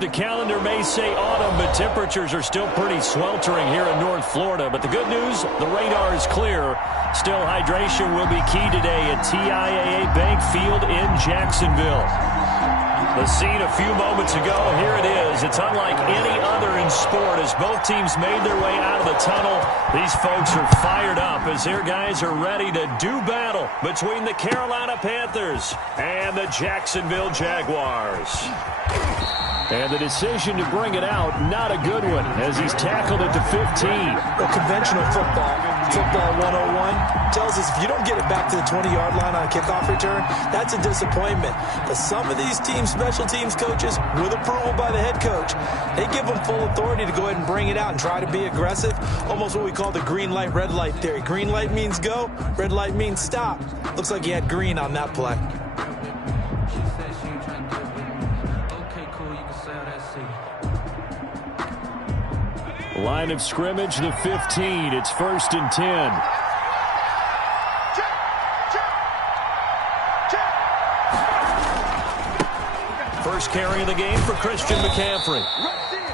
The calendar may say autumn, but temperatures are still pretty sweltering here in North Florida. But the good news, the radar is clear. Still, hydration will be key today at TIAA Bank Field in Jacksonville. The scene a few moments ago, here it is. It's unlike any other in sport as both teams made their way out of the tunnel. These folks are fired up as their guys are ready to do battle between the Carolina Panthers and the Jacksonville Jaguars. And the decision to bring it out, not a good one, as he's tackled it to 15. Well, conventional football 101, tells us if you don't get it back to the 20-yard line on a kickoff return, that's a disappointment. But some of these teams, special teams coaches, with approval by the head coach, they give them full authority to go ahead and bring it out and try to be aggressive, almost what we call the green light, red light theory. Green light means go, red light means stop. Looks like he had green on that play. Line of scrimmage, the 15. It's 1st and 10. First carry of the game for Christian McCaffrey.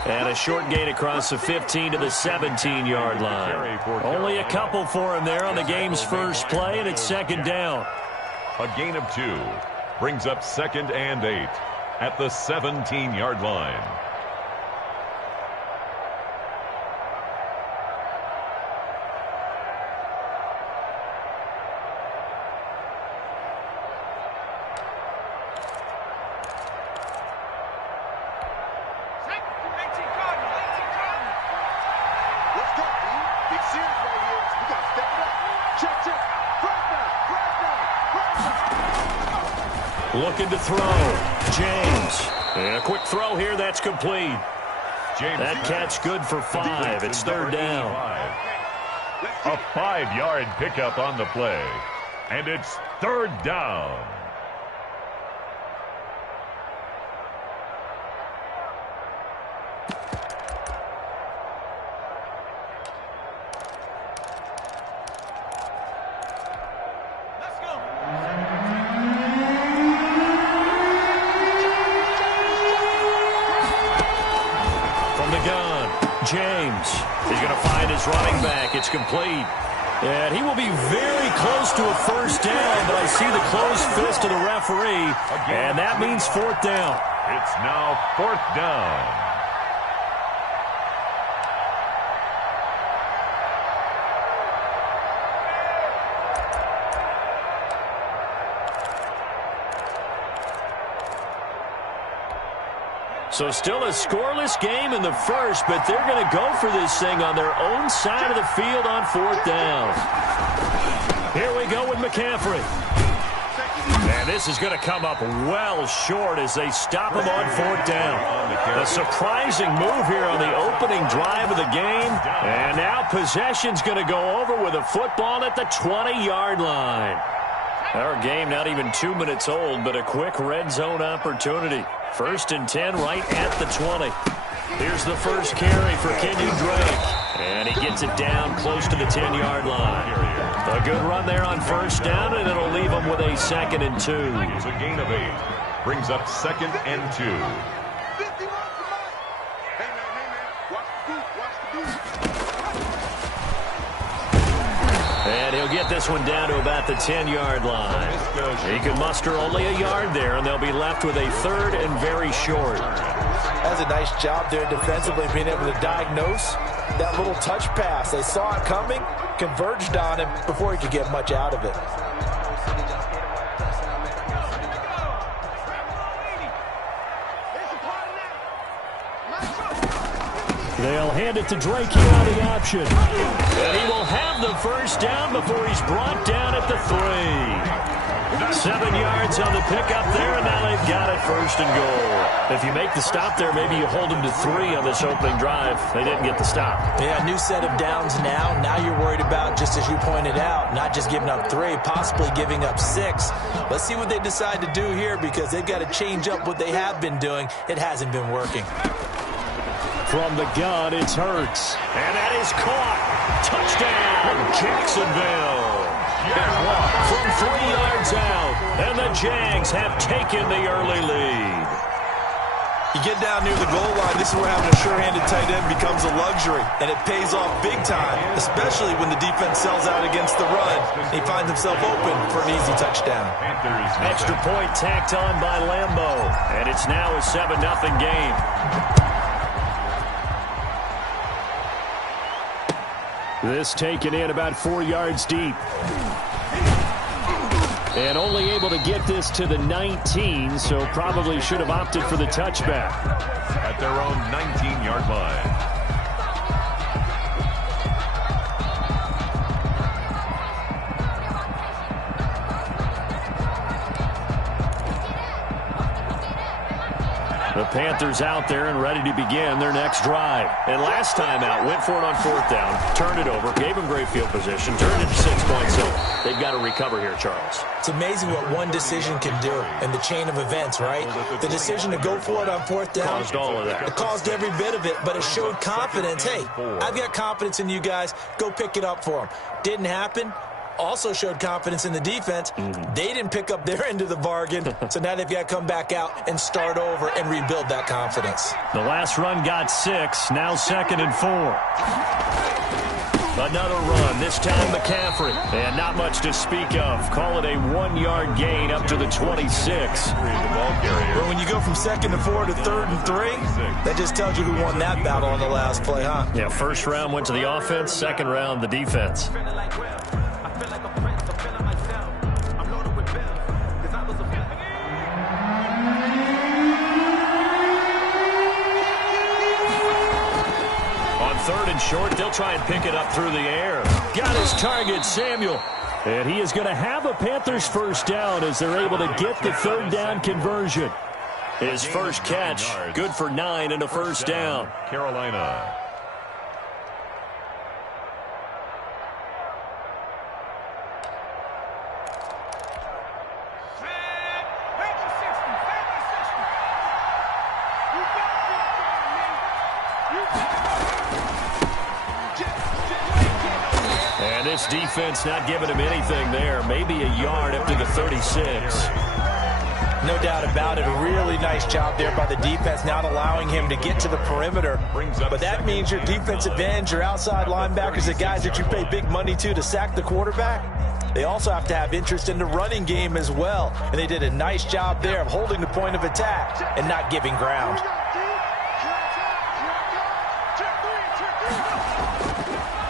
And a short gain across the 15 to the 17-yard line. Only a couple for him there on the game's first play, and it's 2nd down. A gain of 2 brings up 2nd and 8 at the 17-yard line. Looking to throw. James. And a quick throw here. That's complete. That catch good for 5. It's 3rd down. A 5-yard pickup on the play. And it's 3rd down. Running back, it's complete. And he will be very close to a 1st down, but I see the closed fist of the referee, and that means 4th down. It's now 4th down. So still a scoreless game in the first, but they're going to go for this thing on their own side of the field on 4th down. Here we go with McCaffrey. And this is going to come up well short as they stop him on 4th down. A surprising move here on the opening drive of the game. And now possession's going to go over with a football at the 20-yard line. Our game not even 2 minutes old, but a quick red zone opportunity. 1st and 10 right at the 20. Here's the first carry for Kenyon Drake. And he gets it down close to the 10-yard line. A good run there on 1st down, and it'll leave him with a 2nd and 2. It's a gain of 8. Brings up 2nd and 2. And he'll get this one down to about the 10-yard line. He can muster only a yard there, and they'll be left with a 3rd and very short. That's a nice job there defensively, being able to diagnose that little touch pass. They saw it coming, converged on him before he could get much out of it. They'll hand it to Drake here on the option. And he will have the 1st down before he's brought down at the 3. 7 yards on the pickup there, and now they've got it 1st and goal. If you make the stop there, maybe you hold them to 3 on this opening drive. They didn't get the stop. Yeah, new set of downs now. Now you're worried about, just as you pointed out, not just giving up 3, possibly giving up 6. Let's see what they decide to do here, because they've got to change up what they have been doing. It hasn't been working. From the gun, it's Hurts. And that is caught. Touchdown, Jacksonville. From 3 yards out, and the Jags have taken the early lead. You get down near the goal line, this is where having a sure-handed tight end becomes a luxury, and it pays off big time, especially when the defense sells out against the run. He finds himself open for an easy touchdown. Extra point tacked on by Lambo, and it's now a 7-0 game. This taken in about 4 yards deep. And only able to get this to the 19, so probably should have opted for the touchback. At their own 19-yard line. The Panthers out there and ready to begin their next drive. And last time out, went for it on 4th down, turned it over, gave them great field position, turned it to 6 points. So they've got to recover here, Charles. It's amazing what one decision can do in the chain of events, right? The decision to go for it on 4th down. Caused all of that. It caused every bit of it, but it showed confidence. Hey, I've got confidence in you guys. Go pick it up for them. Didn't happen. Also showed confidence in the defense. They didn't pick up their end of the bargain, so now they've got to come back out and start over and rebuild that confidence. The last run got 6, now 2nd and 4. Another run, this time McCaffrey. And not much to speak of. Call it a 1-yard gain up to the 26. But when you go from 2nd and 4 to 3rd and 3, that just tells you who won that battle on the last play, huh? Yeah, first round went to the offense, second round the defense. Third and short, they'll try and pick it up through the air. Got his target, Samuel. And he is going to have a Panthers first down as they're able to get the 3rd down conversion. His first catch, good for 9 and a first down. Carolina. And this defense not giving him anything there. Maybe a yard up to the 36. No doubt about it. A really nice job there by the defense, not allowing him to get to the perimeter. But that means your defensive ends, your outside linebackers, the guys that you pay big money to sack the quarterback, they also have to have interest in the running game as well. And they did a nice job there of holding the point of attack and not giving ground.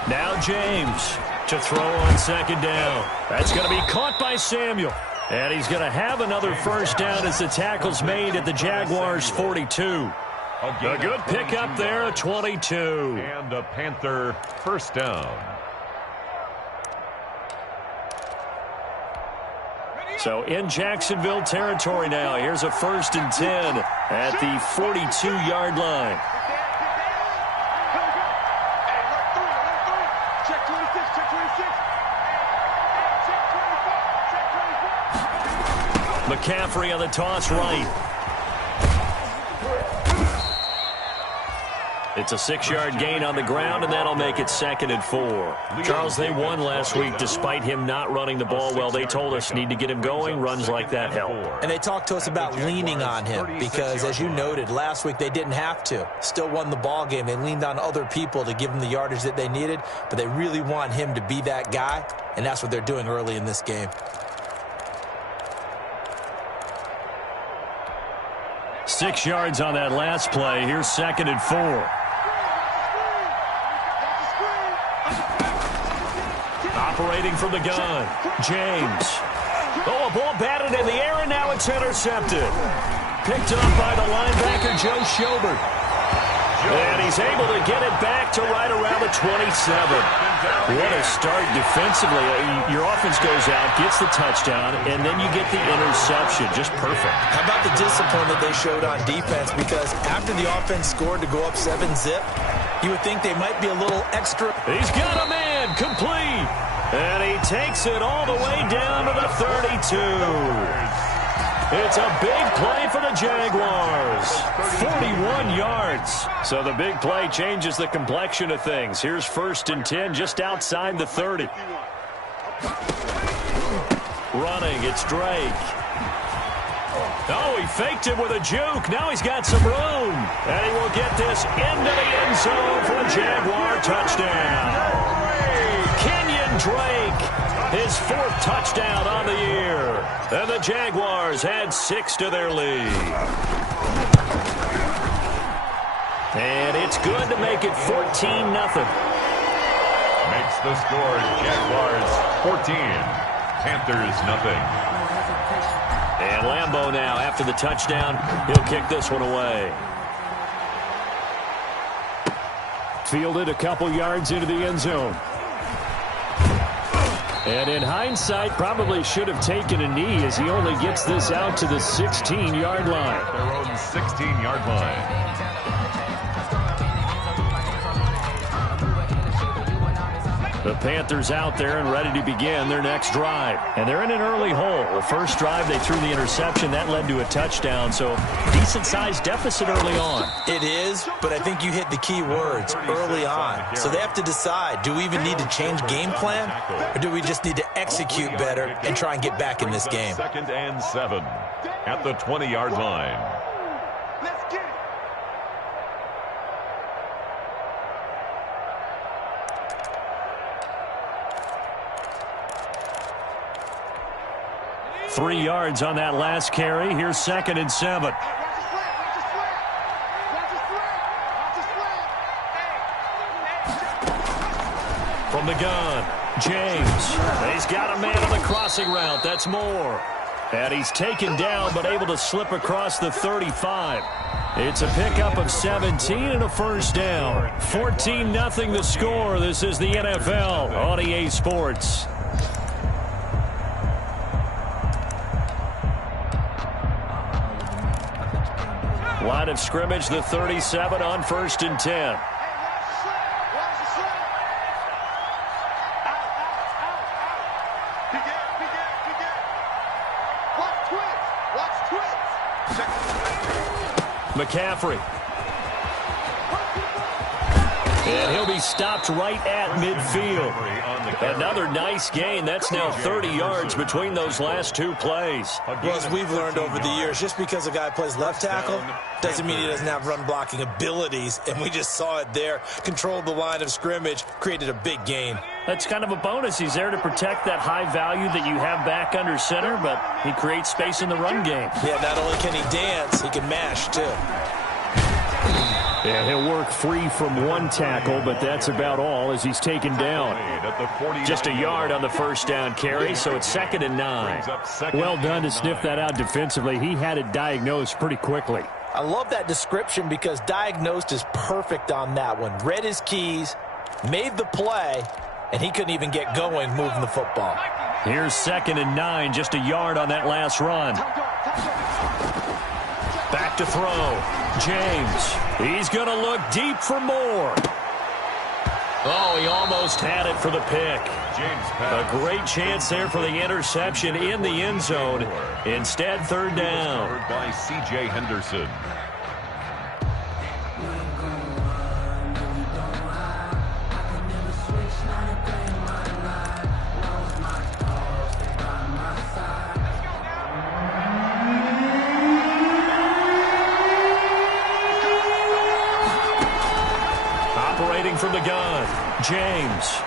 Now James to throw on 2nd down. That's going to be caught by Samuel. And he's going to have another first down as the tackle's made at the Jaguars' 42. A good pickup there at 22. And a Panther first down. So in Jacksonville territory now. Here's a 1st and 10 at the 42-yard line. McCaffrey on the toss right. It's a 6-yard gain on the ground, and that'll make it 2nd and 4. Charles, they won last week despite him not running the ball well. They told us need to get him going. Runs like that help. And they talked to us about leaning on him because, as you noted, last week they didn't have to. Still won the ball game. They leaned on other people to give them the yardage that they needed, but they really want him to be that guy, and that's what they're doing early in this game. 6 yards on that last play. Here's 2nd and 4. Operating from the gun, James. Oh, a ball batted in the air, and now it's intercepted. Picked up by the linebacker, Joe Schobert. And he's able to get it back to right around the 27. What a start defensively. Your offense goes out, gets the touchdown, and then you get the interception. Just perfect. How about the discipline that they showed on defense? Because after the offense scored to go up 7-zip, you would think they might be a little extra. He's got a man, complete. And he takes it all the way down to the 32. It's a big play for the Jaguars. 41 yards. So the big play changes the complexion of things. Here's 1st and 10 just outside the 30. Running, it's Drake. Oh, he faked it with a juke. Now he's got some room. And he will get this into the end zone for a Jaguar touchdown. Kenyon Drake, his 4th touchdown on the year. And the Jaguars add 6 to their lead. And it's good to make it 14-0. Makes the score Jaguars 14, Panthers nothing. And Lambeau now, after the touchdown, he'll kick this one away. Fielded a couple yards into the end zone. And in hindsight, probably should have taken a knee as he only gets this out to the 16-yard line. At their own 16-yard line. The Panthers out there and ready to begin their next drive. And they're in an early hole. The first drive, they threw the interception. That led to a touchdown. So decent-sized deficit early on. It is, but I think you hit the key words, early on. So they have to decide, do we even need to change game plan? Or do we just need to execute better and try and get back in this game? 2nd and 7 at the 20-yard line. 3 yards on that last carry. Here's 2nd and 7. From the gun, James. He's got a man on the crossing route. That's Moore. And he's taken down but able to slip across the 35. It's a pickup of 17 and a first down. 14-0 the score. This is the NFL on EA Sports. Line of scrimmage, the 37 on 1st and 10. McCaffrey. And he'll be stopped right at midfield. Another nice gain. That's now 30 yards between those last 2 plays. Well, as we've learned over the years, just because a guy plays left tackle doesn't mean he doesn't have run blocking abilities. And we just saw it there. Controlled the line of scrimmage, created a big gain. That's kind of a bonus. He's there to protect that high value that you have back under center, but he creates space in the run game. Yeah, not only can he dance, he can mash, too. Yeah, he'll work free from 1 tackle, but that's about all as he's taken down. Just a yard on the first down carry, so it's 2nd and 9. Well done to sniff that out defensively. He had it diagnosed pretty quickly. I love that description because diagnosed is perfect on that one. Read his keys, made the play, and he couldn't even get going moving the football. Here's 2nd and 9, just a yard on that last run. Back to throw. James. He's going to look deep for Moore. Oh, he almost had it for the pick. A great chance there for the interception in the end zone. Instead, 3rd down. By C.J. Henderson. From the gun, James.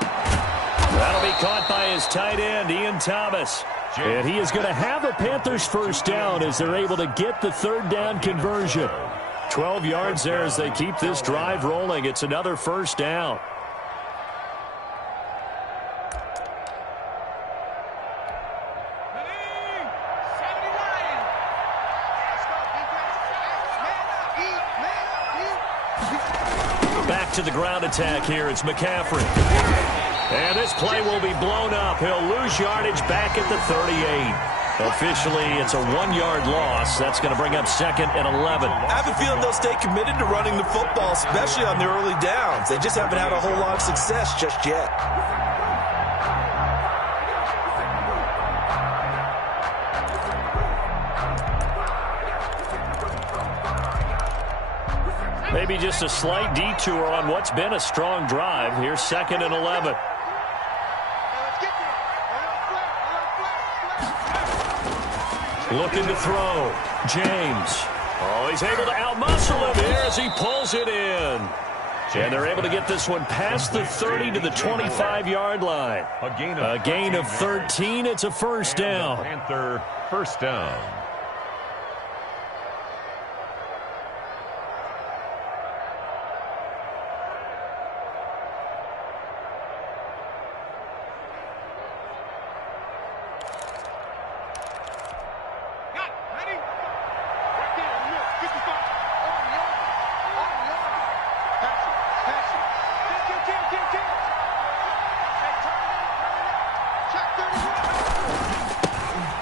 That'll be caught by his tight end, Ian Thomas. And he is going to have a Panthers first down as they're able to get the 3rd down conversion. 12 yards there as they keep this drive rolling. It's another first down. To the ground attack here. It's McCaffrey. And this play will be blown up. He'll lose yardage back at the 38. Officially, it's a 1-yard loss. That's going to bring up 2nd and 11. I have a feeling they'll stay committed to running the football, especially on the early downs. They just haven't had a whole lot of success just yet. Maybe just a slight detour on what's been a strong drive. Here's 2nd and 11. Looking to throw. James. Oh, he's able to outmuscle him here as he pulls it in. And they're able to get this one past the 30 to the 25-yard line. A gain of 13. It's a first down. Panther first down.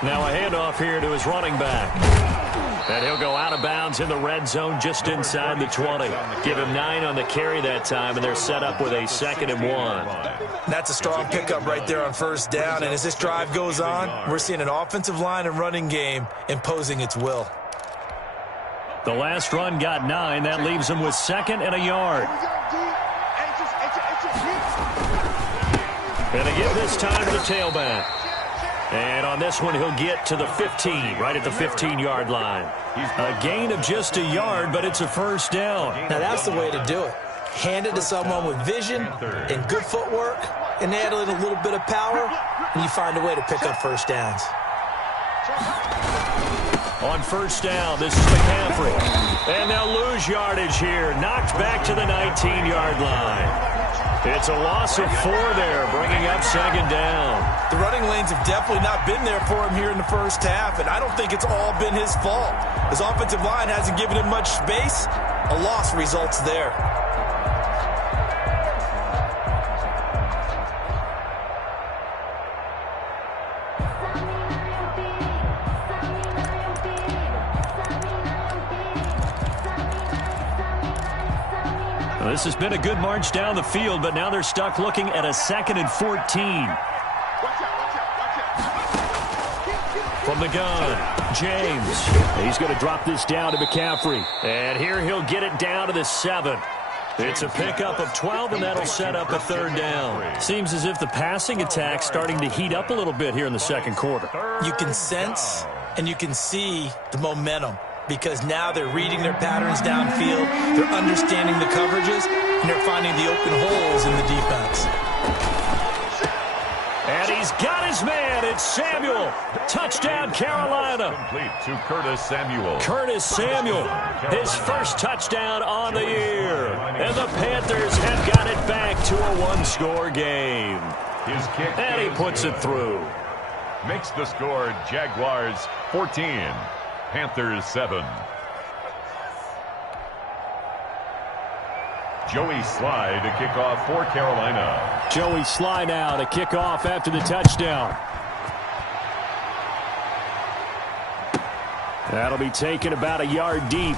Now a handoff here to his running back. And he'll go out of bounds in the red zone just inside the 20. Give him 9 on the carry that time, and they're set up with a 2nd and 1. That's a strong pickup right there on first down. And as this drive goes on, we're seeing an offensive line and running game imposing its will. The last run got 9. That leaves him with 2nd and a yard. And they give this time to the tailback. And on this one, he'll get to the 15, right at the 15-yard line. A gain of just a yard, but it's a first down. Now, that's the way to do it. Hand it to someone with vision and good footwork, and add in a little bit of power, and you find a way to pick up first downs. On first down, this is McCaffrey. And they'll lose yardage here. Knocked back to the 19-yard line. It's a loss of 4 there, bringing up 2nd down. The running lanes have definitely not been there for him here in the first half, and I don't think it's all been his fault. His offensive line hasn't given him much space. A loss results there. This has been a good march down the field, but now they're stuck looking at a 2nd and 14. From the gun, James. He's going to drop this down to McCaffrey. And here he'll get it down to the 7. It's a pickup of 12, and that'll set up a 3rd down. Seems as if the passing attack's starting to heat up a little bit here in the second quarter. You can sense and you can see the momentum, because now they're reading their patterns downfield, they're understanding the coverages, and they're finding the open holes in the defense. And he's got his man. It's Samuel. Touchdown, Carolina. Complete to Curtis Samuel. Curtis Samuel, his first touchdown on the year. And the Panthers have got it back to a 1-score game. His kick, and he puts it through. Makes the score Jaguars 14. Panthers 7. Joey Slye to kick off for Carolina. Joey Slye now to kick off after the touchdown. That'll be taken about a yard deep.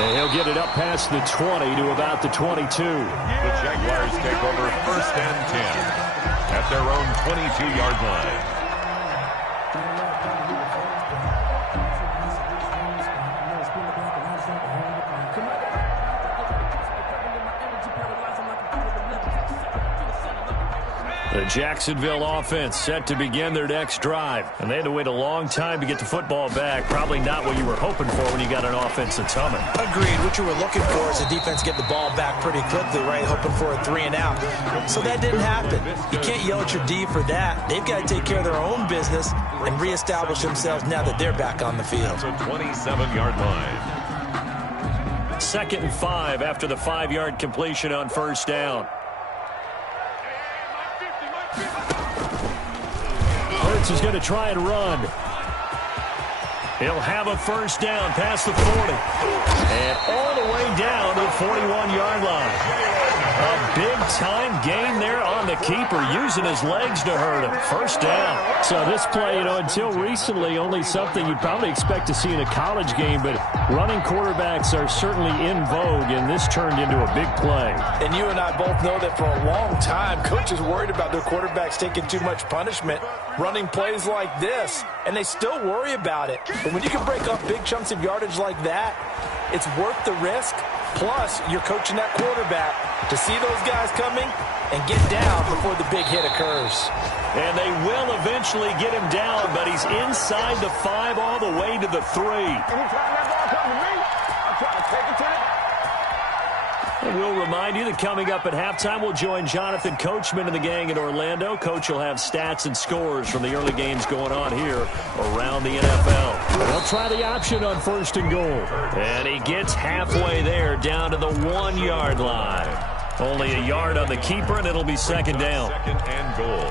And he'll get it up past the 20 to about the 22. The Jaguars take over 1st and 10 at their own 22-yard line. The Jacksonville offense set to begin their next drive. And they had to wait a long time to get the football back. Probably not what you were hoping for when you got an offense that's humming. Agreed. What you were looking for is the defense get the ball back pretty quickly, right? Hoping for a 3 and out. So that didn't happen. You can't yell at your D for that. They've got to take care of their own business and reestablish themselves now that they're back on the field. It's a 27-yard line. 2nd and 5 after the 5-yard completion on first down. Hurts is going to try and run. He'll have a first down past the 40. And all the way down to the 41-yard line. A big-time gain there on the keeper, using his legs to hurt him. First down. So this play, until recently, only something you'd probably expect to see in a college game, but running quarterbacks are certainly in vogue, and this turned into a big play. And you and I both know that for a long time, coaches worried about their quarterbacks taking too much punishment, running plays like this, and they still worry about it. But when you can break up big chunks of yardage like that, it's worth the risk Plus, you're coaching that quarterback to see those guys coming and get down before the big hit occurs. And they will eventually get him down, but he's inside the 5 all the way to the 3. Anytime that ball comes to me, I'm trying to take it to the house. And we'll remind you that coming up at halftime, we'll join Jonathan Coachman and the gang in Orlando. Coach will have stats and scores from the early games going on here around the NFL. They'll try the option on 1st and goal. And he gets halfway there, down to the 1-yard line. Only a yard on the keeper, and it'll be 2nd down. 2nd and goal.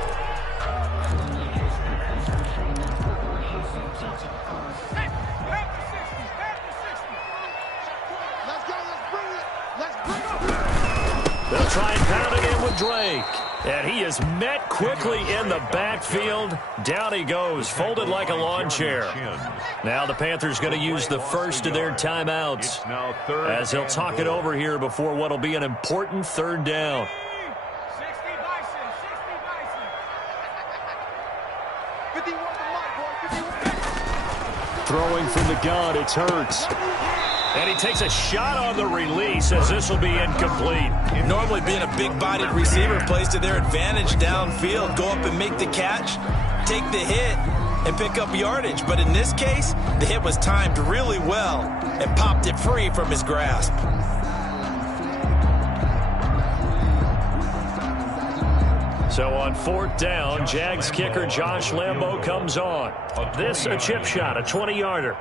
They'll try and pound it in with Drake. And he is met quickly in the backfield. Down he goes, folded like a lawn chair. Now the Panthers going to use the first of their timeouts as they'll talk it over here before what will be an important 3rd down. 60 Bison, 60 Bison. 51 the mark, boy, 51. Throwing from the gun, it's Hurts. And he takes a shot on the release as this will be incomplete. Normally being a big-bodied receiver plays to their advantage downfield. Go up and make the catch, take the hit, and pick up yardage. But in this case, the hit was timed really well and popped it free from his grasp. So on 4th down, Jags kicker Josh Lambo comes on. This a chip shot, a 20-yarder.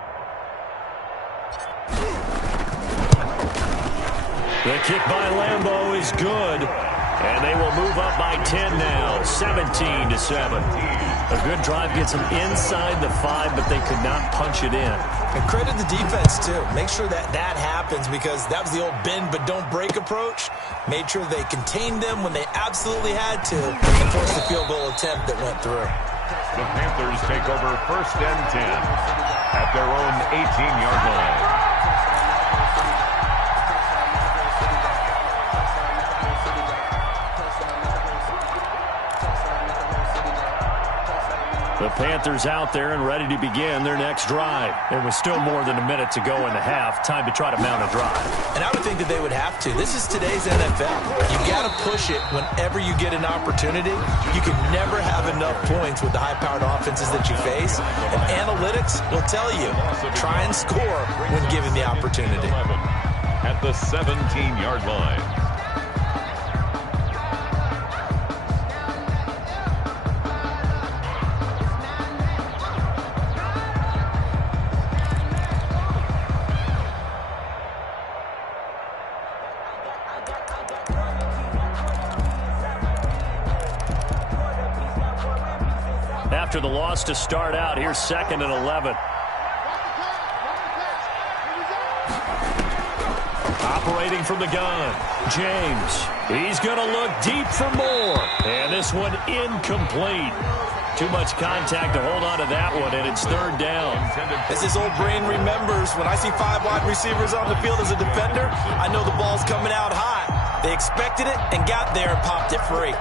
The kick by Lambo is good, and they will move up by 10 now, 17-7. A good drive gets them inside the 5, but they could not punch it in. And credit the defense, too. Make sure that happens because that was the old bend but don't break approach. Made sure they contained them when they absolutely had to and forced the field goal attempt that went through. The Panthers take over 1st and 10 at their own 18-yard line. The Panthers out there and ready to begin their next drive. And with still more than a minute to go in the half, time to try to mount a drive. And I would think that they would have to. This is today's NFL. You got to push it whenever you get an opportunity. You can never have enough points with the high-powered offenses that you face. And analytics will tell you, try and score when given the opportunity. At the 17-yard line. After the loss to start out, here's 2nd and 11. Operating from the gun, James. He's going to look deep for more. And this one incomplete. Too much contact to hold on to that one, and it's 3rd down. As his old brain remembers, when I see 5 wide receivers on the field as a defender, I know the ball's coming out high. They expected it and got there and popped it free.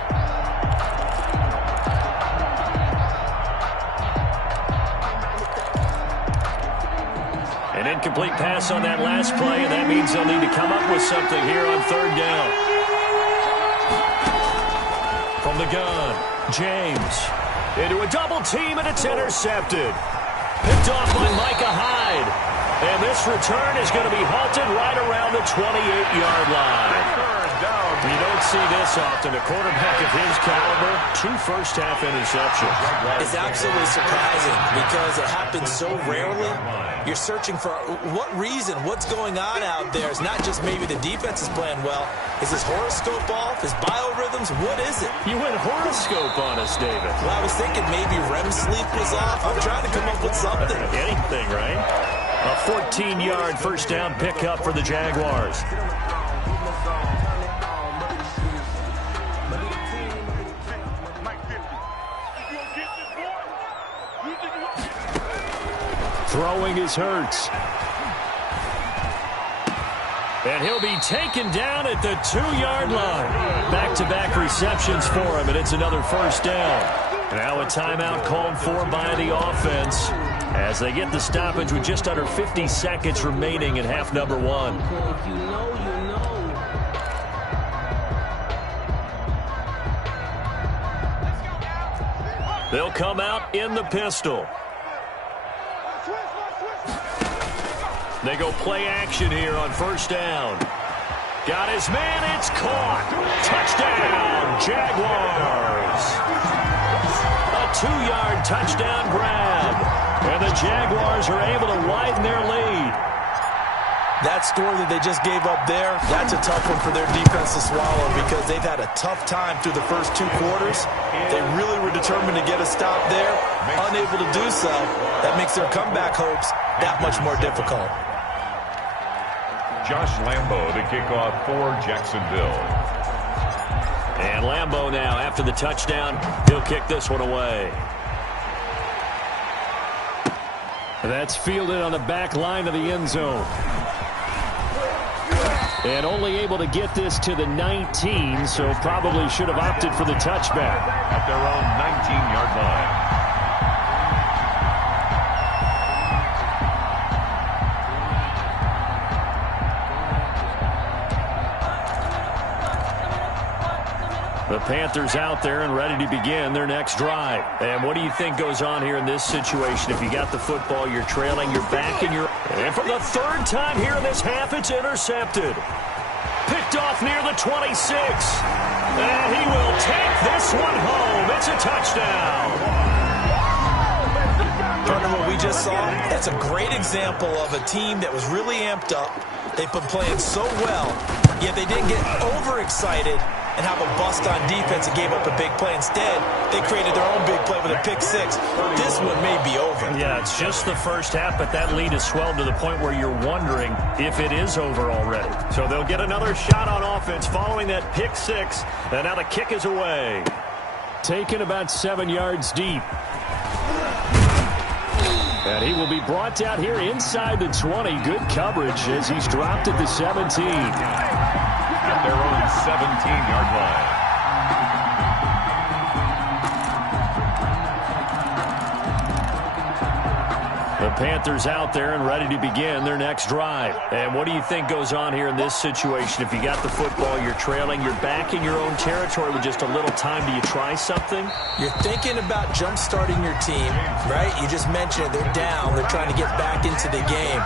An incomplete pass on that last play, and that means they'll need to come up with something here on 3rd down. From the gun, James. Into a double team, and it's intercepted. Picked off by Micah Hyde. And this return is going to be halted right around the 28-yard line. You don't see this often. A quarterback of his caliber, 2 first-half interceptions. It's absolutely surprising because it happens so rarely. You're searching for what reason, what's going on out there. It's not just maybe the defense is playing well. Is his horoscope off? His biorhythms? What is it? You went horoscope on us, David. Well, I was thinking maybe REM sleep was off. I'm trying to come up with something. Anything, right? A 14-yard first down pickup for the Jaguars. Throwing is Hurts. And he'll be taken down at the 2-yard line. Back-to-back receptions for him, and it's another first down. Now a timeout called for by the offense as they get the stoppage with just under 50 seconds remaining in half number one. They'll come out in the pistol. They go play action here on first down. Got his man, it's caught. Touchdown, Jaguars. A 2-yard touchdown grab. And the Jaguars are able to widen their lead. That score that they just gave up there, that's a tough one for their defense to swallow because they've had a tough time through the first 2 quarters. They really were determined to get a stop there, unable to do so. That makes their comeback hopes that much more difficult. Josh Lambo to kick off for Jacksonville. And Lambo now, after the touchdown, he'll kick this one away. That's fielded on the back line of the end zone. And only able to get this to the 19, so probably should have opted for the touchback. At their own 19-yard line. The Panthers out there and ready to begin their next drive. And what do you think goes on here in this situation? If you got the football, you're trailing, you're back, and you're... And for the third time here in this half, it's intercepted. Picked off near the 26. And he will take this one home. It's a touchdown. Partner, what we just saw, that's a great example of a team that was really amped up. They've been playing so well, yet they didn't get overexcited and have a bust on defense and gave up a big play. Instead, they created their own big play with a pick six. This one may be over. Yeah, it's just the first half, but that lead has swelled to the point where you're wondering if it is over already. So they'll get another shot on offense following that pick six, and now the kick is away. Taken about 7 yards deep. And he will be brought out here inside the 20. Good coverage as he's dropped at the 17. At their own 17-yard line. The Panthers out there and ready to begin their next drive. And what do you think goes on here in this situation? If you got the football, you're trailing, you're back in your own territory with just a little time. Do you try something? You're thinking about jump-starting your team, right? You just mentioned it. They're down. They're trying to get back into the game.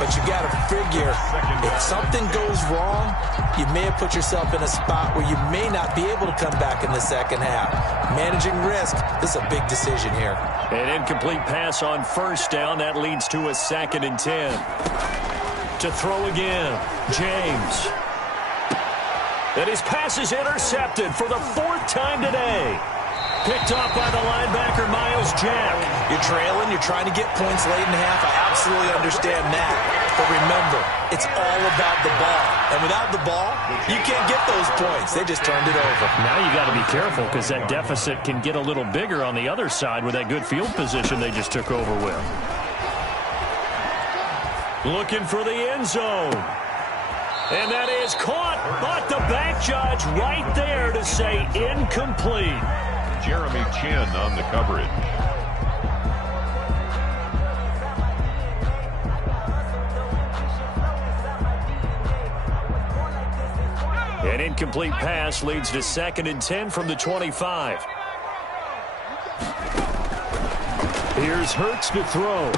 But you got to figure, if something goes wrong, you may have put yourself in a spot where you may not be able to come back in the second half. Managing risk, this is a big decision here. An incomplete pass on first down. That leads to a 2nd and 10. To throw again, James. And his pass is intercepted for the 4th time today. Picked off by the linebacker, Myles Jack. You're trailing. You're trying to get points late in the half. I absolutely understand that. But remember, it's all about the ball. And without the ball, you can't get those points. They just turned it over. Now you got to be careful because that deficit can get a little bigger on the other side with that good field position they just took over with. Looking for the end zone. And that is caught, but the back judge right there to say incomplete. Jeremy Chin on the coverage. An incomplete pass leads to 2nd and 10 from the 25. Here's Hurts to throw.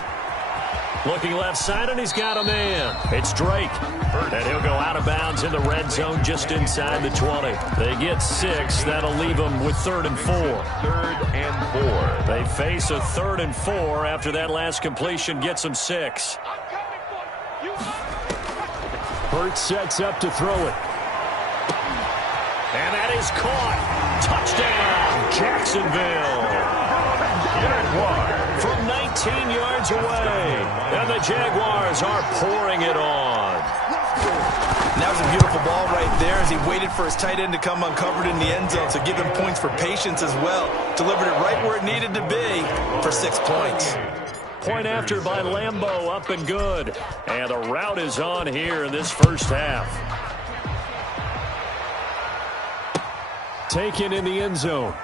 Looking left side, and he's got a man. It's Drake. And he'll go out of bounds in the red zone just inside the 20. They get 6. That'll leave them with 3rd and 4. 3rd and 4. They face a 3rd and 4 after that last completion gets them 6. Hurts sets up to throw it. And that is caught. Touchdown, Jacksonville. From 19 yards away. And the Jaguars are pouring it on. And that was a beautiful ball right there as he waited for his tight end to come uncovered in the end zone. So give him points for patience as well. Delivered it right where it needed to be for 6 points. Point after by Lambo, up and good. And the route is on here in this first half. Taken in the end zone.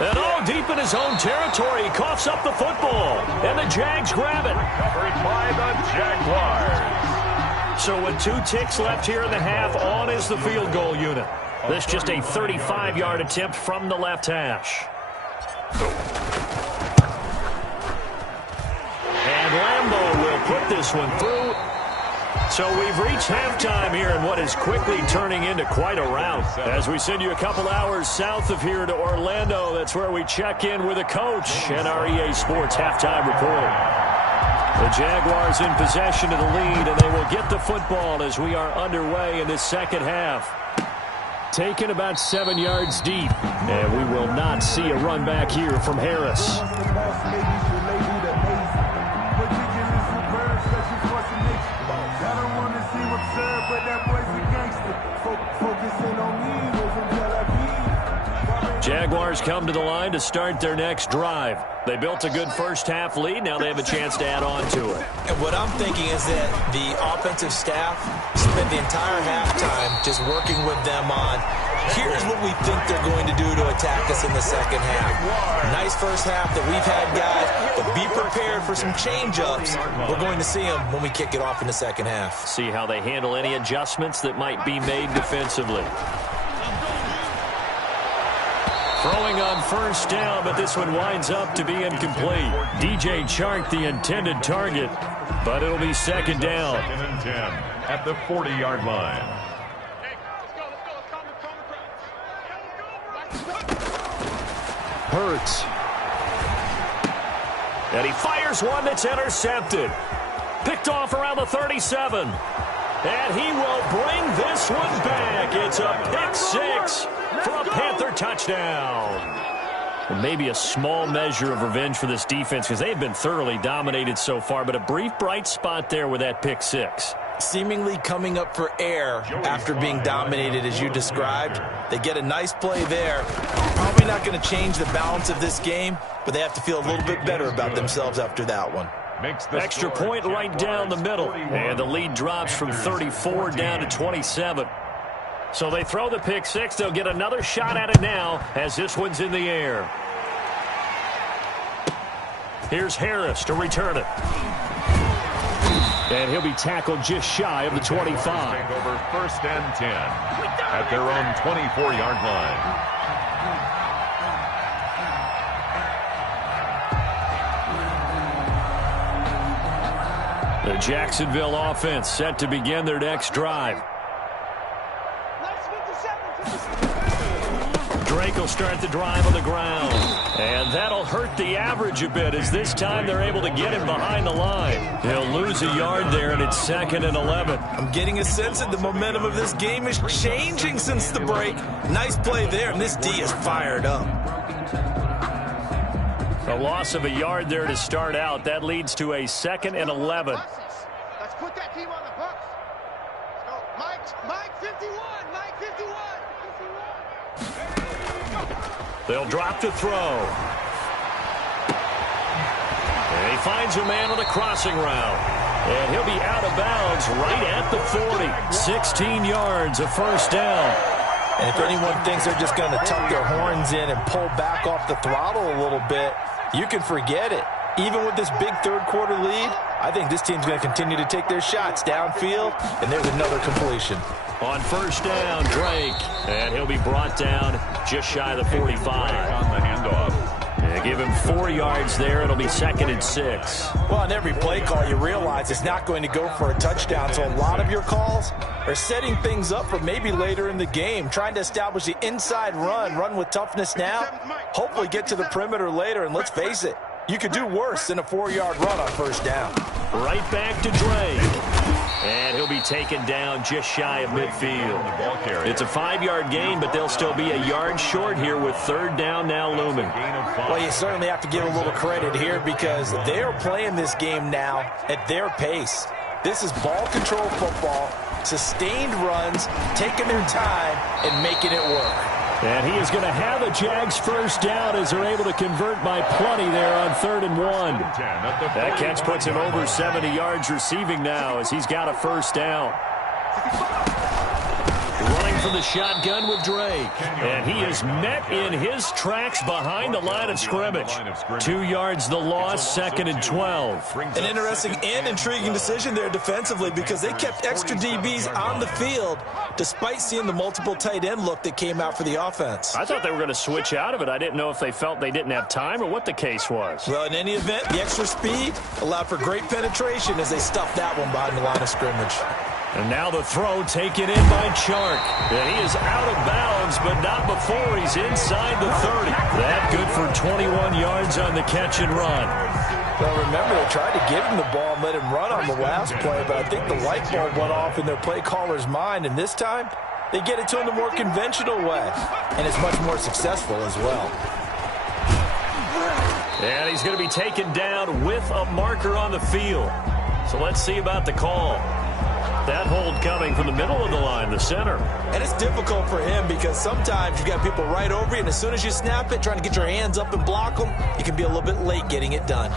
And all deep in his own territory, he coughs up the football. And the Jags grab it. Covered by the Jaguars. So with 2 ticks left here in the half, on is the field goal unit. This just a 35-yard attempt from the left hash. And Lambeau will put this one through. So we've reached halftime here in what is quickly turning into quite a rout. As we send you a couple hours south of here to Orlando, that's where we check in with a coach and our EA Sports halftime report. The Jaguars in possession of the lead, and they will get the football as we are underway in this second half. Taken about 7 yards deep, and we will not see a run back here from Harris. Jaguars come to the line to start their next drive. They built a good first-half lead. Now they have a chance to add on to it. And what I'm thinking is that the offensive staff spent the entire halftime just working with them on, here's what we think they're going to do to attack us in the second half. Nice first half that we've had, guys, but be prepared for some change-ups. We're going to see them when we kick it off in the second half. See how they handle any adjustments that might be made defensively. Throwing on first down, but this one winds up to be incomplete. DJ Chark, the intended target, but it'll be second down. 2nd and 10 at the 40-yard line. Hurts. And he fires one that's intercepted. Picked off around the 37. And he will bring this one back. It's a pick 6 for a Panther touchdown. Well, maybe a small measure of revenge for this defense because they've been thoroughly dominated so far, but a brief bright spot there with that pick 6. Seemingly coming up for air after being dominated as you described. They get a nice play there. Probably not going to change the balance of this game, but they have to feel a little bit better about themselves after that one. Extra point right down the middle. And the lead drops from 34 down to 27. So they throw the pick 6. They'll get another shot at it now as this one's in the air. Here's Harris to return it. And he'll be tackled just shy of the 25. Over 1st and 10 at their own 24-yard line. The Jacksonville offense set to begin their next drive. Drake will start the drive on the ground. And that'll hurt the average a bit as this time they're able to get him behind the line. He'll lose a yard there, and it's 2nd and 11. I'm getting a sense that the momentum of this game is changing since the break. Nice play there, and this D is fired up. A loss of a yard there to start out. That leads to a 2nd and 11. Let's put that team on the bus. So Mike 51. Mike 51. They'll drop to throw. And he finds a man on the crossing route. And he'll be out of bounds right at the 40. 16 yards, a first down. And if anyone thinks they're just going to tuck their horns in and pull back off the throttle a little bit, you can forget it. Even with this big third-quarter lead, I think this team's going to continue to take their shots downfield, and there's another completion. On first down, Drake. And he'll be brought down just shy of the 45. On the handoff. And give him 4 yards there. It'll be 2nd and 6. Well, on every play call, you realize it's not going to go for a touchdown, so a lot of your calls are setting things up for maybe later in the game, trying to establish the inside run with toughness now, hopefully get to the perimeter later, and let's face it, you could do worse than a 4-yard run on first down. Right back to Drake. And he'll be taken down just shy of midfield. It's a 5-yard gain, but they'll still be a yard short here with 3rd down now looming. Well, you certainly have to give a little credit here because they're playing this game now at their pace. This is ball control football, sustained runs, taking their time, and making it work. And he is going to have a Jags first down as they're able to convert by plenty there on 3rd and 1. That catch puts him over 70 yards receiving now as he's got a first down. Running from the shotgun with Drake. And he is met in his tracks behind the line of scrimmage. 2 yards the loss, 2nd and 12. An interesting and intriguing decision there defensively because they kept extra DBs on the field despite seeing the multiple tight end look that came out for the offense. I thought they were going to switch out of it. I didn't know if they felt they didn't have time or what the case was. Well, in any event, the extra speed allowed for great penetration as they stuffed that one behind the line of scrimmage. And now the throw taken in by Chark. And he is out of bounds, but not before he's inside the 30. That good for 21 yards on the catch and run. Well, remember, they tried to give him the ball and let him run on the last play, but I think the light bulb went off in their play caller's mind, and this time they get it to him the more conventional way, and it's much more successful as well. And he's going to be taken down with a marker on the field. So let's see about the call. That hold coming from the middle of the line, the center. And it's difficult for him because sometimes you got people right over you, and as soon as you snap it, trying to get your hands up and block them, you can be a little bit late getting it done.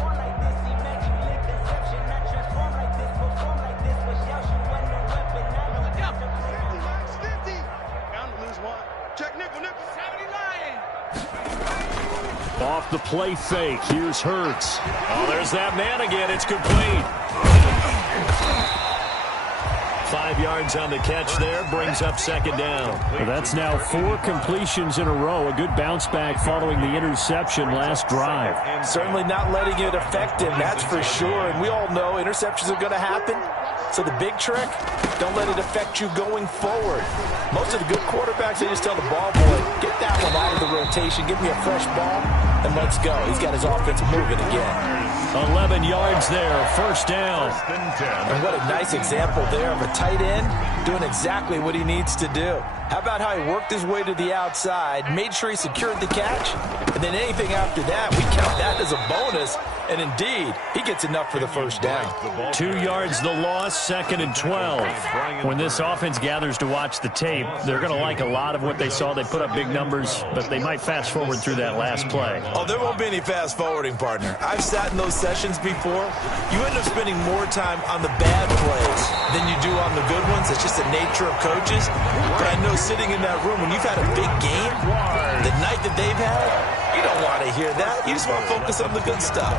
Off the play fake. Here's Hurts. Oh, there's that man again. It's complete. 5 yards on the catch there. Brings up 2nd down. Well, that's now 4 completions in a row. A good bounce back following the interception last drive. Certainly not letting it affect him, that's for sure. And we all know interceptions are going to happen. So the big trick, don't let it affect you going forward. Most of the good quarterbacks, they just tell the ball boy, get that one out of the rotation, give me a fresh ball, and let's go. He's got his offense moving again. 11 yards there, 1st down. And what a nice example there of a tight end doing exactly what he needs to do. How about how he worked his way to the outside, made sure he secured the catch, and then anything after that, we count that as a bonus. And indeed, he gets enough for the 1st down. 2 yards the loss, 2nd and 12. When this offense gathers to watch the tape, they're going to like a lot of what they saw. They put up big numbers, but they might fast forward through that last play. Oh, there won't be any fast forwarding, partner. I've sat in those sessions before. You end up spending more time on the bad plays than you do on the good ones. It's just the nature of coaches. But I know sitting in that room, when you've had a big game, the night that they've had, you don't want to hear that. You just want to focus on the good stuff.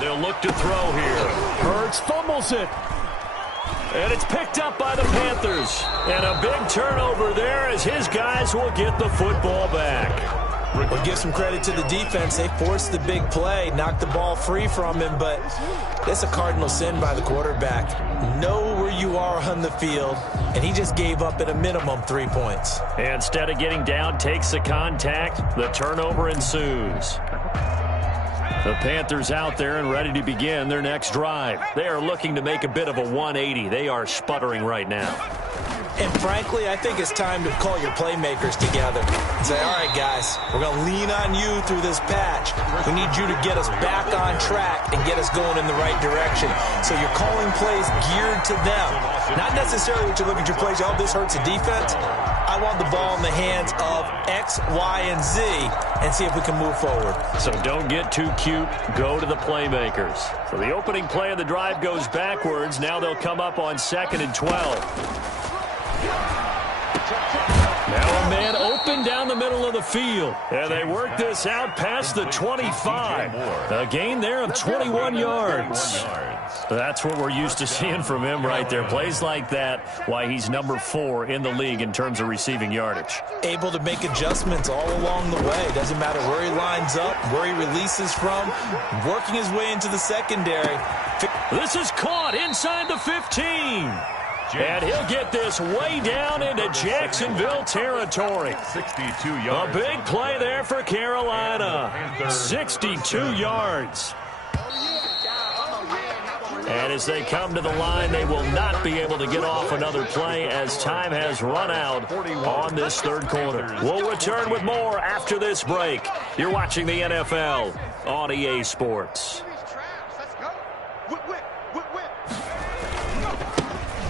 They'll look to throw here. Hurts fumbles it. And it's picked up by the Panthers. And a big turnover there as his guys will get the football back. We'll give some credit to the defense. They forced the big play, knocked the ball free from him, but that's a cardinal sin by the quarterback. Know where you are on the field, and he just gave up at a minimum 3 points. Instead of getting down, takes the contact. The turnover ensues. The Panthers out there and ready to begin their next drive. They are looking to make a bit of a 180. They are sputtering right now. And frankly, I think it's time to call your playmakers together and say, all right, guys, we're going to lean on you through this patch. We need you to get us back on track and get us going in the right direction. So you're calling plays geared to them. Not necessarily what you look at your plays, oh, this hurts the defense. I want the ball in the hands of X, Y, and Z and see if we can move forward. So don't get too cute. Go to the playmakers. So the opening play of the drive goes backwards. Now they'll come up on 2nd and 12. Now a man open down the middle of the field. And they work this out past the 25. A gain there of 21 yards. That's what we're used to seeing from him right there. Plays like that, why he's number 4 in the league in terms of receiving yardage. Able to make adjustments all along the way. Doesn't matter where he lines up, where he releases from, working his way into the secondary. This is caught inside the 15. And he'll get this way down into Jacksonville territory. 62 yards. A big play there for Carolina. 62 yards. And as they come to the line, they will not be able to get off another play as time has run out on this 3rd quarter. We'll return with more after this break. You're watching the NFL on EA Sports.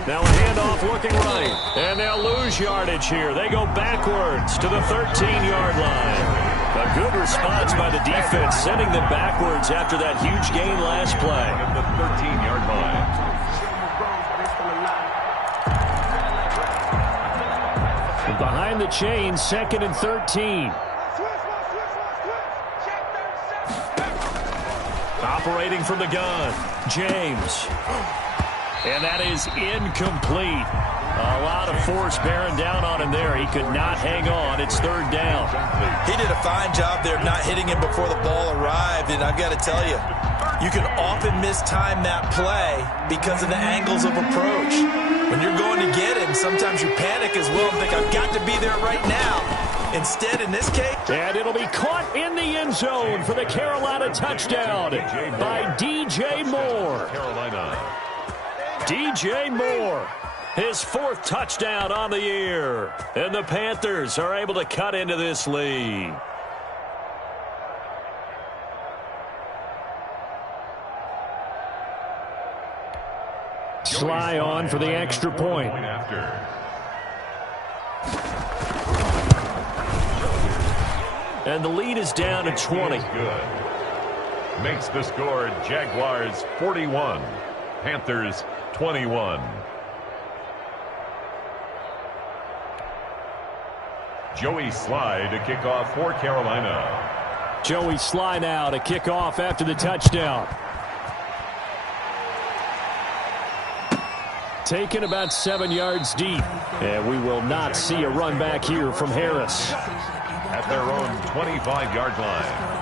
Now a handoff looking right, and they'll lose yardage here. They go backwards to the 13-yard line. A good response by the defense, sending them backwards after that huge gain last play. At the 13-yard line. Behind the chain, 2nd and 13. Operating from the gun, James. And that is incomplete. A lot of force bearing down on him there. He could not hang on. It's 3rd down. He did a fine job there not hitting him before the ball arrived. And I've got to tell you, you can often mistime that play because of the angles of approach. When you're going to get him, sometimes you panic as well and think, I've got to be there right now. Instead, in this case... And it'll be caught in the end zone for the Carolina touchdown by DJ Moore. Carolina. DJ Moore, his 4th touchdown on the year. And the Panthers are able to cut into this lead. Sly on for the extra point. And the lead is down to 20. Good. Makes the score Jaguars 41, Panthers 21. Joey Sly to kick off for Carolina. Joey Sly now to kick off after the touchdown. Taken about 7 yards deep. And we will not see a run back here from Harris. At their own 25-yard line.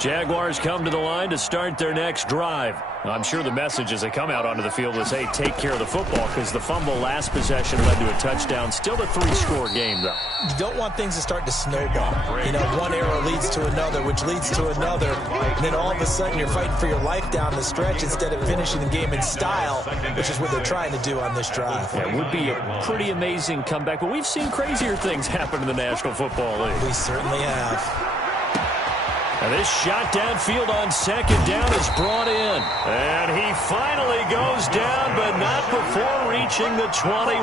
Jaguars come to the line to start their next drive. I'm sure the message as they come out onto the field is, hey, take care of the football, because the fumble last possession led to a touchdown. Still a 3-score game, though. You don't want things to start to snowball. You know, one error leads to another, which leads to another. And then all of a sudden you're fighting for your life down the stretch instead of finishing the game in style, which is what they're trying to do on this drive. Yeah, it would be a pretty amazing comeback, but we've seen crazier things happen in the National Football League. We certainly have. And this shot downfield on 2nd down is brought in. And he finally goes down, but not before reaching the 21.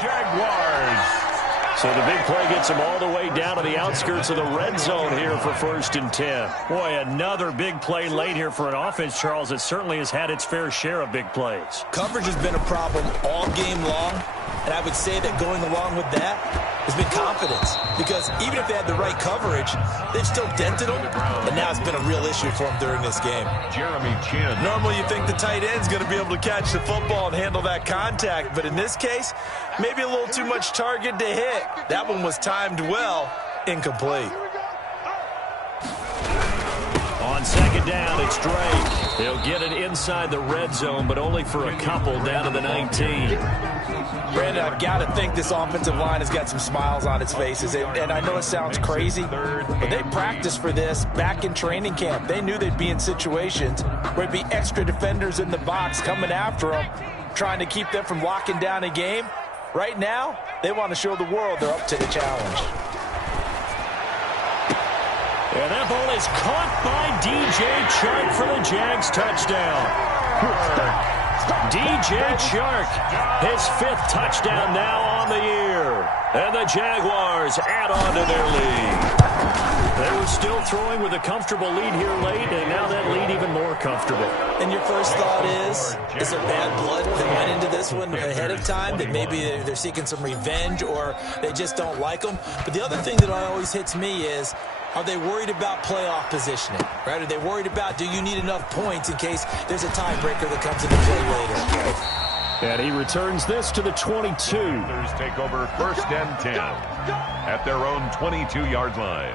Jaguars. So the big play gets him all the way down to the outskirts of the red zone here for 1st and 10. Boy, another big play late here for an offense, Charles, that certainly has had its fair share of big plays. Coverage has been a problem all game long, and I would say that going along with that has been confidence, because even if they had the right coverage, they've still dented them, and now it's been a real issue for them during this game. Jeremy Chin. Normally you think the tight end's going to be able to catch the football and handle that contact, but in this case, maybe a little too much target to hit. That one was timed well, incomplete. On 2nd down, it's Drake. He'll get it inside the red zone, but only for a couple down to the 19. Brandon, I've got to think this offensive line has got some smiles on its faces. And I know it sounds crazy, but they practiced for this back in training camp. They knew they'd be in situations where it'd be extra defenders in the box coming after them, trying to keep them from locking down a game. Right now, they want to show the world they're up to the challenge. And that ball is caught by DJ Chark for the Jags touchdown. DJ Chark, his 5th touchdown now on the year. And the Jaguars add on to their lead. They were still throwing with a comfortable lead here late, and now that lead even more comfortable. And your first thought is there bad blood that went into this one ahead of time, that maybe they're seeking some revenge or they just don't like them? But the other thing that always hits me is, are they worried about playoff positioning? Right? Are they worried about, do you need enough points in case there's a tiebreaker that comes into play later? And he returns this to the 22. Panthers take over 1st and 10 at their own 22-yard line.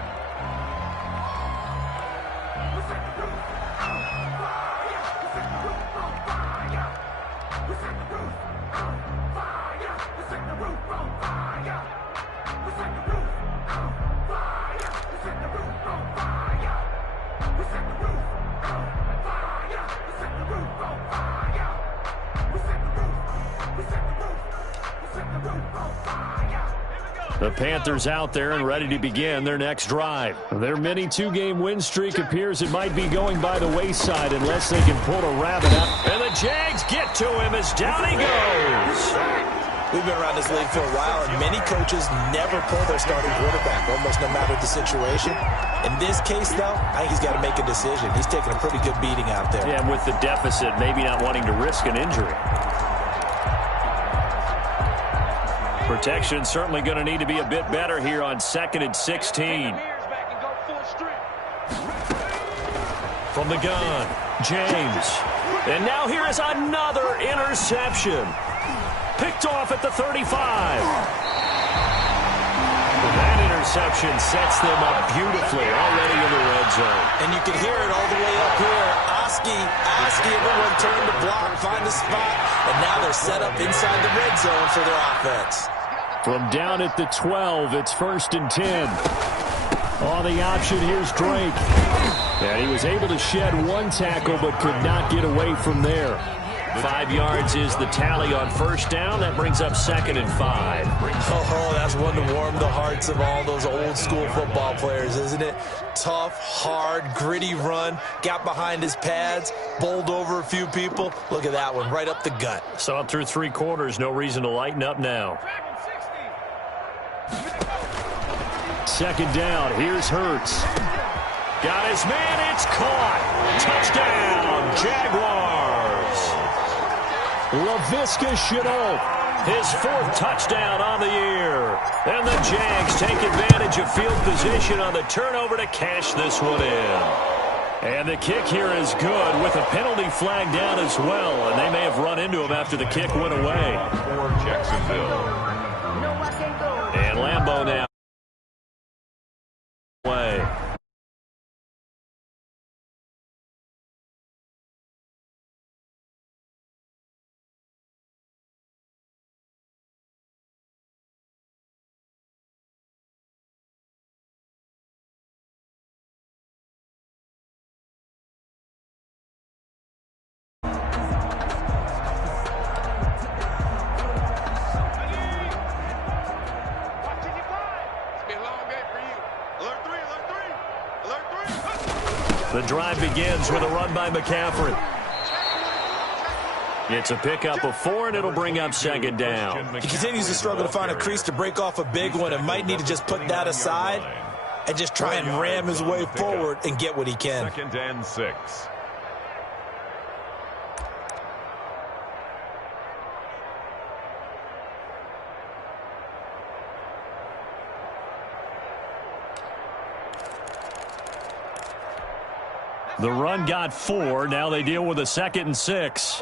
The Panthers out there and ready to begin their next drive. Their mini two-game win streak appears it might be going by the wayside unless they can pull a rabbit out. And the Jags get to him as down he goes. We've been around this league for a while, and many coaches never pull their starting quarterback, almost no matter the situation. In this case, though, I think he's got to make a decision. He's taking a pretty good beating out there. Yeah, and with the deficit, maybe not wanting to risk an injury. Protection certainly going to need to be a bit better here on 2nd and 16. From the gun, James. And now here is another interception. Picked off at the 35. That interception sets them up beautifully already in the red zone. And you can hear it all the way up here. Oski, everyone turned to block, find a spot, and now they're set up inside the red zone for their offense. From down at the 12, it's 1st and 10. On the option, here's Drake. And he was able to shed one tackle but could not get away from there. 5 yards is the tally on 1st down. That brings up 2nd and 5. Oh, that's one to warm the hearts of all those old-school football players, isn't it? Tough, hard, gritty run. Got behind his pads, bowled over a few people. Look at that one, right up the gut. Saw it through 3 quarters. No reason to lighten up now. 2nd down. Here's Hurts. Got his man. It's caught. Touchdown, Jaguars. Laviska Shenault. His 4th touchdown on the year. And the Jags take advantage of field position on the turnover to cash this one in. And the kick here is good with a penalty flag down as well. And they may have run into him after the kick went away. For Jacksonville. And Lambeau now. Way. The drive begins with a run by McCaffrey. It's a pickup of 4, and it'll bring up 2nd down. He continues to struggle to find a crease to break off a big one and might need to just put that aside and just try and ram his way forward and get what he can. 2nd and 6. The run got 4. Now they deal with a 2nd and 6.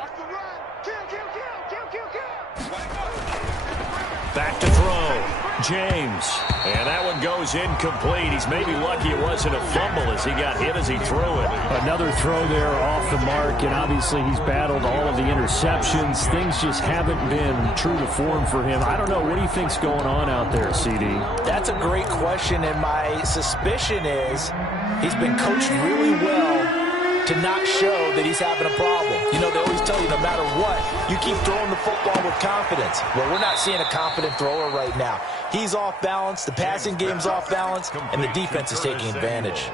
Back to throw. James. And that one goes incomplete. He's maybe lucky it wasn't a fumble as he got hit as he threw it. Another throw there off the mark, and obviously he's battled all of the interceptions. Things just haven't been true to form for him. I don't know. What do you think's going on out there, CD? That's a great question, and my suspicion is he's been coached really well to not show that he's having a problem. You know, they always tell you no matter what, you keep throwing the football with confidence. Well, we're not seeing a confident thrower right now. He's off balance, the passing game's off balance, and the defense is taking advantage.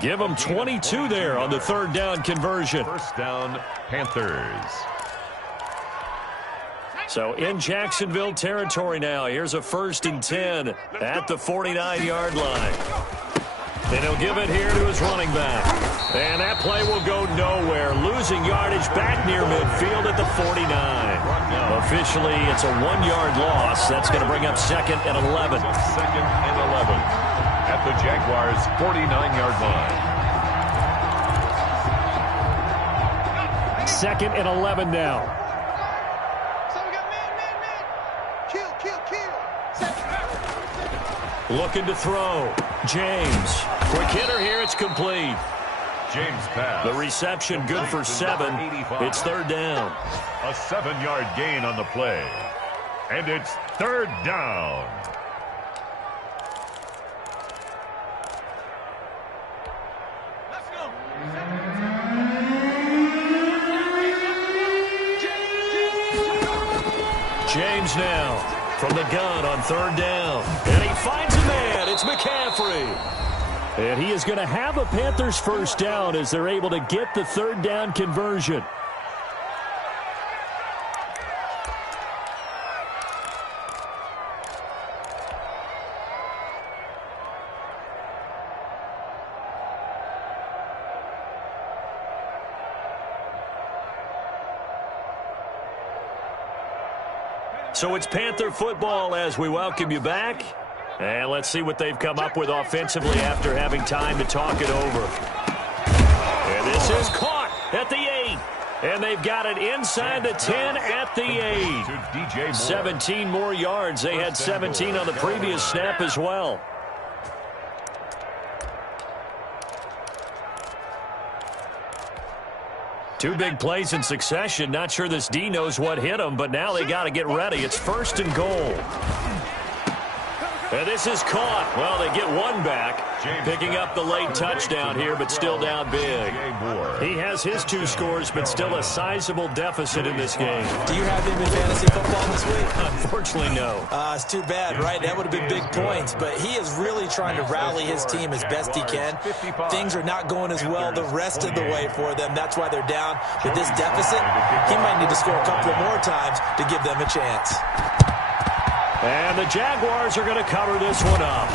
Give him 22 there on the 3rd down conversion. 1st down, Panthers. So in Jacksonville territory now. Here's a 1st and 10 at the 49-yard line. And he'll give it here to his running back. And that play will go nowhere. Losing yardage back near midfield at the 49. Officially, it's a 1-yard loss. That's going to bring up 2nd and 11. 2nd and 11 at the Jaguars' 49-yard line. 2nd and 11 now. So we got man. Kill. Looking to throw. James. Quick hitter here. It's complete. James pass. The reception good for 7. It's 3rd down. A 7-yard gain on the play. And it's 3rd down. Let's go. James now. From the gun on third down. And he finds a man. It's McCaffrey. And he is going to have a Panthers first down as they're able to get the third down conversion. So it's Panther football as we welcome you back. And let's see what they've come up with offensively after having time to talk it over. And this is caught at the 8. And they've got it inside the 10 at the 8. 17 more yards. They had 17 on the previous snap as well. Two big plays in succession. Not sure this D knows what hit them, but now they got to get ready. It's first and goal. And this is caught. Well, they get one back, picking up the late touchdown here, but still down big. He has his 2 scores, but still a sizable deficit in this game. Do you have him in fantasy football this week? Unfortunately, no. It's too bad, right? That would have been big points, but he is really trying to rally his team as best he can. Things are not going as well the rest of the way for them. That's why they're down with this deficit. He might need to score a couple of more times to give them a chance. And the Jaguars are going to cover this one up.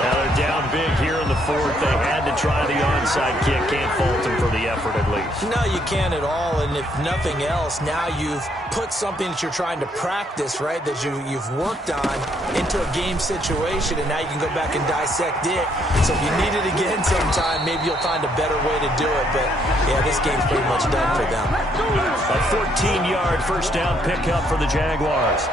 Now they're down big here in the 4th. They had to try the onside kick. Can't fault them for the effort at least. No, you can't at all. And if nothing else, now you've put something that you're trying to practice, right, that you've worked on into a game situation, and now you can go back and dissect it. So if you need it again sometime, maybe you'll find a better way to do it. But, yeah, this game's pretty much done for them. A 14-yard first down pickup for the Jaguars.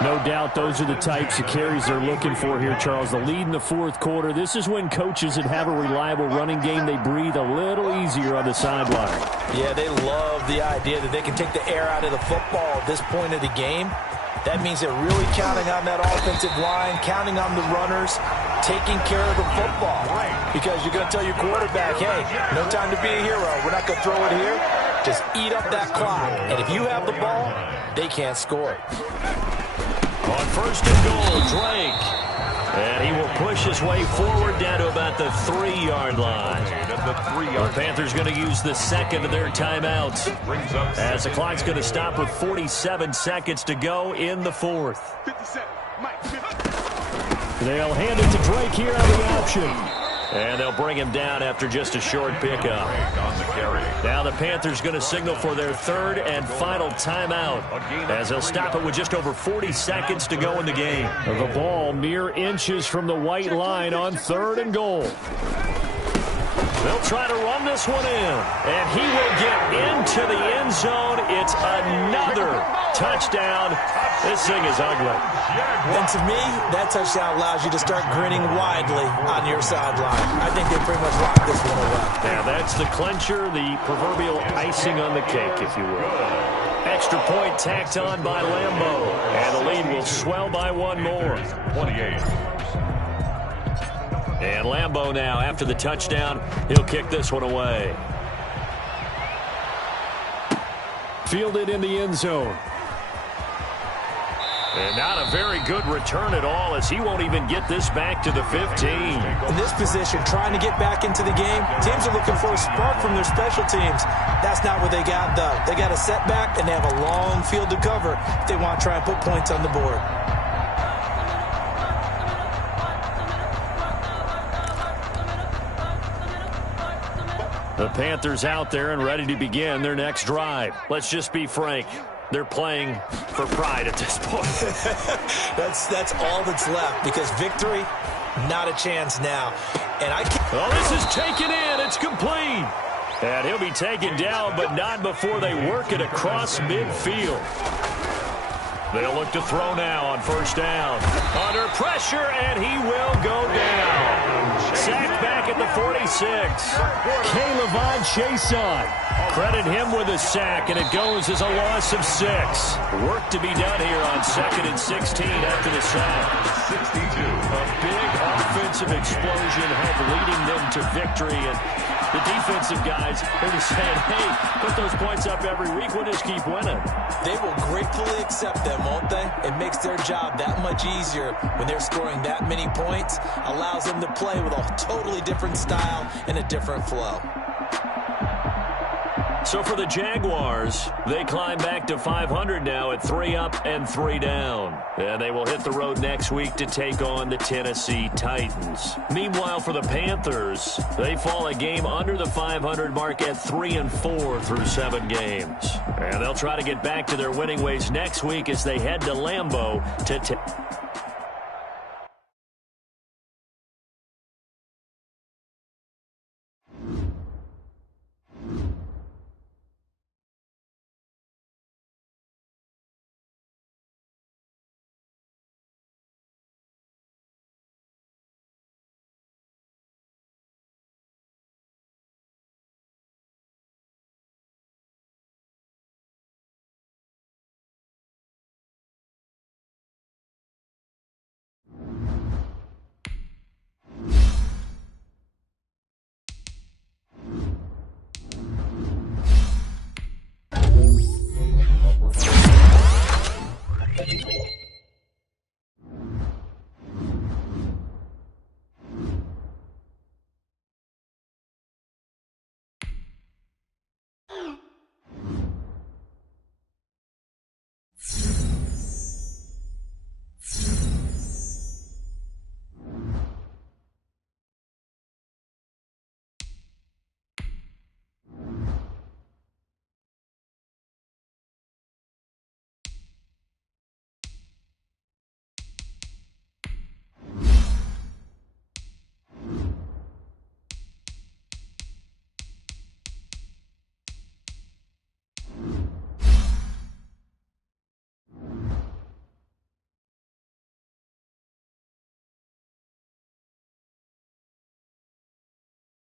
No doubt those are the types of carries they're looking for here, Charles. The lead in the 4th quarter. This is when coaches that have a reliable running game, they breathe a little easier on the sideline. Yeah, they love the idea that they can take the air out of the football at this point of the game. That means they're really counting on that offensive line, counting on the runners, taking care of the football. Because you're going to tell your quarterback, hey, no time to be a hero. We're not going to throw it here. Just eat up that clock. And if you have the ball, they can't score. On first and goal, Drake. And he will push his way forward down to about the 3-yard line. The Panthers going to use the second of their timeouts as the clock's going to stop with 47 seconds to go in the 4th. They'll hand it to Drake here on the option. And they'll bring him down after just a short pickup. Now the Panthers going to signal for their 3rd and final timeout as they'll stop it with just over 40 seconds to go in the game. The ball mere inches from the white line on 3rd and goal. They'll try to run this one in, and he will get into the end zone. It's another touchdown. This thing is ugly. And to me, that touchdown allows you to start grinning widely on your sideline. I think they pretty much locked this one away. Now that's the clincher, the proverbial icing on the cake, if you will. Extra point tacked on by Lambeau, and the lead will swell by one more. 28. And Lambeau now, after the touchdown, he'll kick this one away. Fielded in the end zone. And not a very good return at all, as he won't even get this back to the 15. In this position, trying to get back into the game, teams are looking for a spark from their special teams. That's not what they got, though. They got a setback, and they have a long field to cover if they want to try and put points on the board. The Panthers out there and ready to begin their next drive. Let's just be frank. They're playing for pride at this point. That's all that's left, because victory, not a chance now. And I can't. Oh, this is taken in. It's complete. And he'll be taken down, but not before they work it across midfield. They'll look to throw now on first down. Under pressure, and he will go down. Sacked back at the 46. K'Lavon Chaisson. Credit him with a sack, and it goes as a loss of 6. Work to be done here on 2nd and 16 after the sack. 62. A big offensive explosion helped leading them to victory, and The defensive guys are just saying, hey, put those points up every week. We'll just keep winning. They will gratefully accept them, won't they? It makes their job that much easier when they're scoring that many points. Allows them to play with a totally different style and a different flow. So for the Jaguars, they climb back to 500 now at 3 up and 3 down. And they will hit the road next week to take on the Tennessee Titans. Meanwhile, for the Panthers, they fall a game under the 500 mark at 3-4 through 7 games. And they'll try to get back to their winning ways next week as they head to Lambeau to You